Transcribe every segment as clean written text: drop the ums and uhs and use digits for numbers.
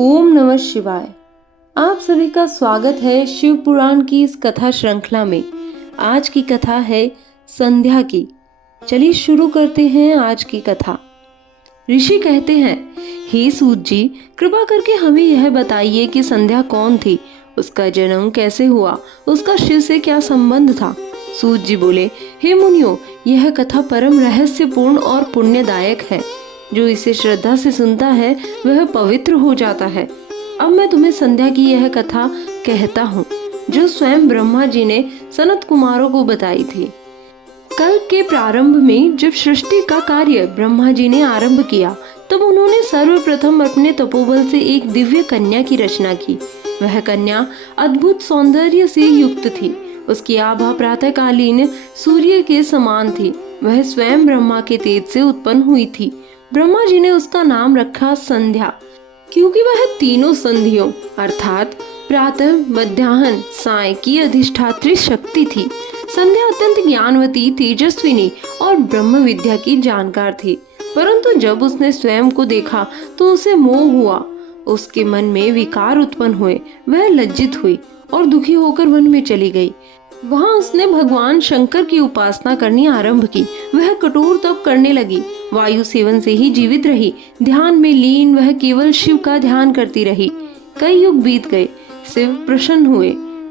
ओम नमः शिवाय। आप सभी का स्वागत है शिव पुराण की इस कथा श्रृंखला में। आज की कथा है संध्या की। चलिए शुरू करते हैं आज की कथा। ऋषि कहते हैं, हे सूत जी, कृपा करके हमें यह बताइए कि संध्या कौन थी, उसका जन्म कैसे हुआ, उसका शिव से क्या संबंध था। सूत जी बोले, हे मुनियों, यह कथा परम रहस्यपूर्ण और पुण्यदायक है। जो इसे श्रद्धा से सुनता है वह पवित्र हो जाता है। अब मैं तुम्हें संध्या की यह कथा कहता हूँ, जो स्वयं ब्रह्मा जी ने सनत कुमारों को बताई थी। कल्प के प्रारंभ में जब सृष्टि का कार्य ब्रह्मा जी ने आरंभ किया, तब उन्होंने सर्वप्रथम अपने तपोबल से एक दिव्य कन्या की रचना की। वह कन्या अद्भुत सौंदर्य से युक्त थी। उसकी आभा प्रातःकालीन सूर्य के समान थी। वह स्वयं ब्रह्मा के तेज से उत्पन्न हुई थी। ब्रह्मा जी ने उसका नाम रखा संध्या, क्योंकि वह तीनों संधियों अर्थात प्रातः, मध्याह्न, साय की अधिष्ठात्री शक्ति थी। संध्या अत्यंत ज्ञानवती, तेजस्विनी और ब्रह्म विद्या की जानकार थी। परंतु जब उसने स्वयं को देखा तो उसे मोह हुआ। उसके मन में विकार उत्पन्न हुए। वह लज्जित हुई और दुखी होकर वन में चली गई। वहां उसने भगवान शंकर की उपासना करनी आरंभ की। वह कठोर तप करने लगी। वायु सेवन से ही जीवित रही। ध्यान में लीन वह केवल शिव का ध्यान करती रही। कई युग बीत गए। शिव प्रसन्न हुए,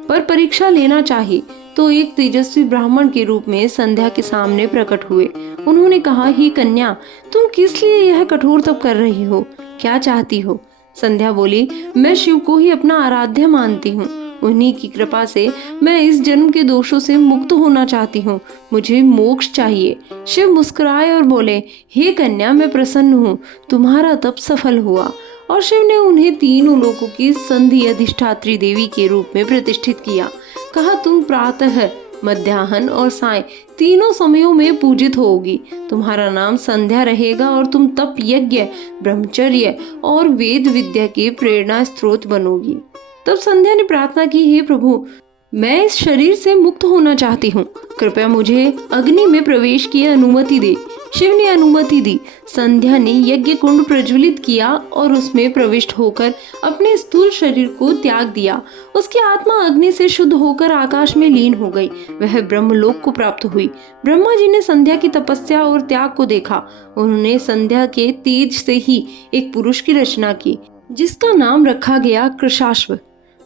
पर परीक्षा लेना चाहिए तो एक तेजस्वी ब्राह्मण के रूप में संध्या के सामने प्रकट हुए। उन्होंने कहा, हे कन्या, तुम किस लिए यह कठोर तप कर रही हो? क्या चाहती हो? संध्या बोली, मैं शिव को ही अपना आराध्य मानती हूँ। उन्हीं की कृपा से मैं इस जन्म के दोषों से मुक्त होना चाहती हूँ। मुझे मोक्ष चाहिए। शिव मुस्कुराए और बोले, हे कन्या, मैं प्रसन्न हूँ। तुम्हारा तप सफल हुआ। और शिव ने उन्हें तीनों लोकों की संधि अधिष्ठात्री देवी के रूप में प्रतिष्ठित किया। कहा, तुम प्रातः, मध्याह्न और साय तीनों समयों में पूजित होगी। तुम्हारा नाम संध्या रहेगा और तुम तप, यज्ञ, ब्रह्मचर्य और वेद विद्या के प्रेरणा स्रोत बनोगी। तब संध्या ने प्रार्थना की, हे प्रभु, मैं इस शरीर से मुक्त होना चाहती हूँ। कृपया मुझे अग्नि में प्रवेश की अनुमति दे। शिव ने अनुमति दी। संध्या ने यज्ञ कुंड प्रज्वलित किया और उसमें प्रविष्ट होकर अपने स्थूल शरीर को त्याग दिया। उसकी आत्मा अग्नि से शुद्ध होकर आकाश में लीन हो गई। वह ब्रह्मलोक को प्राप्त हुई। ब्रह्मा जी ने संध्या की तपस्या और त्याग को देखा। उन्होंने संध्या के तेज से ही एक पुरुष की रचना की, जिसका नाम रखा गया कृशाश्व।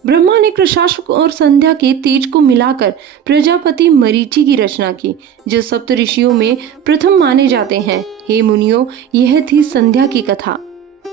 ब्रह्मा ने कृशाश्व और संध्या के तेज को मिलाकर प्रजापति मरीचि की रचना की, जो सप्त ऋषियों में प्रथम माने जाते हैं। हे मुनियों, यह थी संध्या की कथा,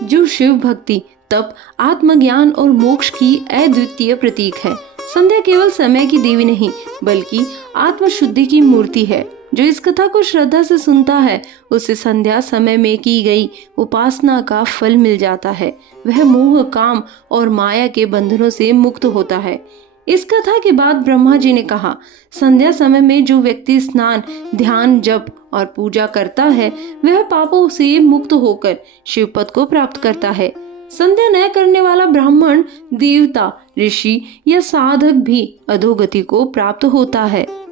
जो शिव भक्ति, तप, आत्मज्ञान और मोक्ष की अद्वितीय प्रतीक है। संध्या केवल समय की देवी नहीं, बल्कि आत्मशुद्धि की मूर्ति है। जो इस कथा को श्रद्धा से सुनता है, उसे संध्या समय में की गई उपासना का फल मिल जाता है। वह मोह, काम और माया के बंधनों से मुक्त होता है। इस कथा के बाद ब्रह्मा जी ने कहा, संध्या समय में जो व्यक्ति स्नान, ध्यान, जप और पूजा करता है, वह पापों से मुक्त होकर शिव पद को प्राप्त करता है। संध्या न करने वाला ब्राह्मण, देवता, ऋषि या साधक भी अधोगति को प्राप्त होता है।